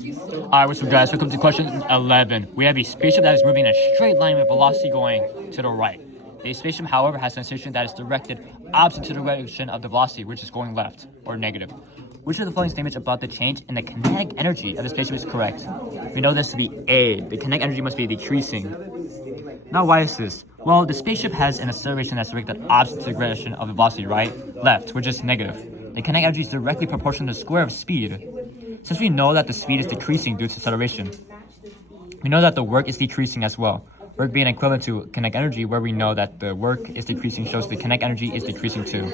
Alright, what's up guys? Welcome to question 11. We have a spaceship that is moving in a straight line with velocity going to the right. The spaceship, however, has an acceleration that is directed opposite to the direction of the velocity, which is going left or negative. Which of the following statements about the change in the kinetic energy of the spaceship is correct? We know this to be A. The kinetic energy must be decreasing. Now, why is this? Well, the spaceship has an acceleration that's directed opposite to the direction of the velocity, right? Left, which is negative. The kinetic energy is directly proportional to the square of speed. Since we know that the speed is decreasing due to acceleration, we know that the work is decreasing as well. Work being equivalent to kinetic energy, where we know that the work is decreasing shows the kinetic energy is decreasing too.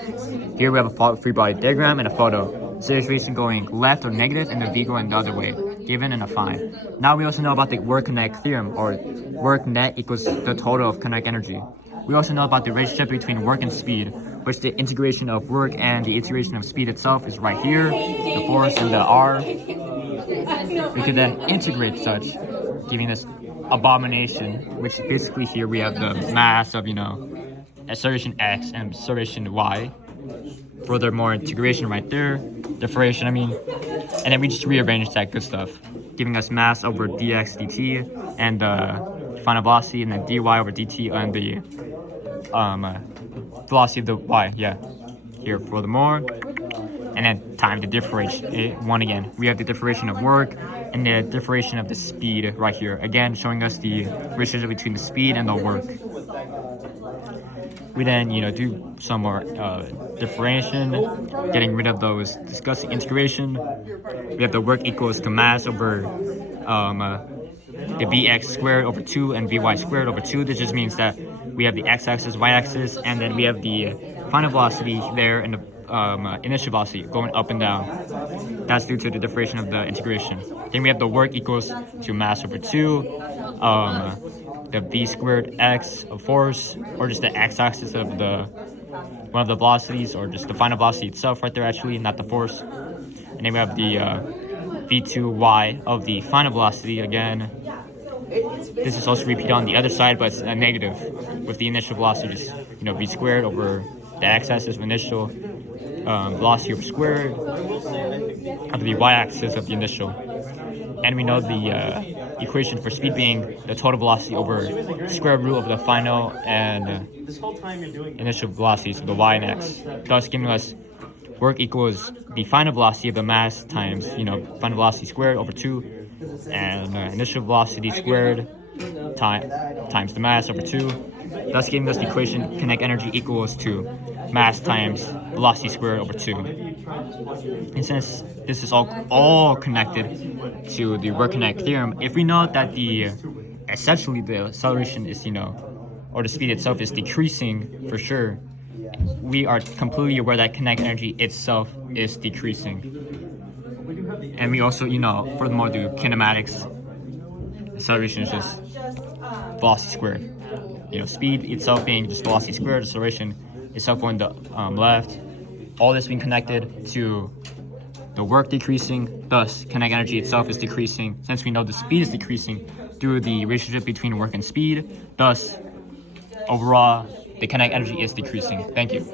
Here we have a free body diagram and a photo. Acceleration going left or negative and the v going the other way, given and defined. Now we also know about the work kinetic theorem, or work net equals the total of kinetic energy. We also know about the relationship between work and speed, which the integration of work and the integration of speed itself is right here, the force and the r. We could then integrate such, giving this abomination, which basically here we have the mass of, acceleration x and acceleration y. Furthermore, integration right there, differentiation, and then we just rearrange that good stuff, giving us mass over dx dt and the final velocity, and then dy over dt and the velocity of the y, here furthermore, and then time to differentiate one again. We have the differentiation of work and the differentiation of the speed right here, again showing us the relationship between the speed and the work. We then do some more differentiation, getting rid of those, discussing integration. We have the work equals to mass over the vx squared over 2 and vy squared over 2. This just means that we have the x-axis, y-axis, and then we have the final velocity there and the initial velocity going up and down. That's due to the differentiation of the integration. Then we have the work equals to mass over 2, the v squared x of force, or just the x-axis of the one of the velocities, or just the final velocity itself right there, actually, not the force. And then we have the v2y of the final velocity again. This is also repeated on the other side, but it's a negative with the initial velocity, just v squared over the x-axis of initial velocity over squared of the y-axis of the initial. And we know the equation for speed being the total velocity over square root of the final and initial velocities of the y and x, thus giving us work equals the final velocity of the mass times final velocity squared over 2, and initial velocity squared times the mass over 2, thus giving us the equation kinetic energy equals to mass times velocity squared over 2. And since this is all connected to the work kinetic theorem, if we know that essentially the acceleration is or the speed itself is decreasing for sure, we are completely aware that kinetic energy itself is decreasing. And we also furthermore do kinematics. Acceleration is just velocity squared. Speed itself being just velocity squared, acceleration itself going the left. All this being connected to the work decreasing, thus kinetic energy itself is decreasing. Since we know the speed is decreasing through the relationship between work and speed, thus overall the kinetic energy is decreasing. Thank you.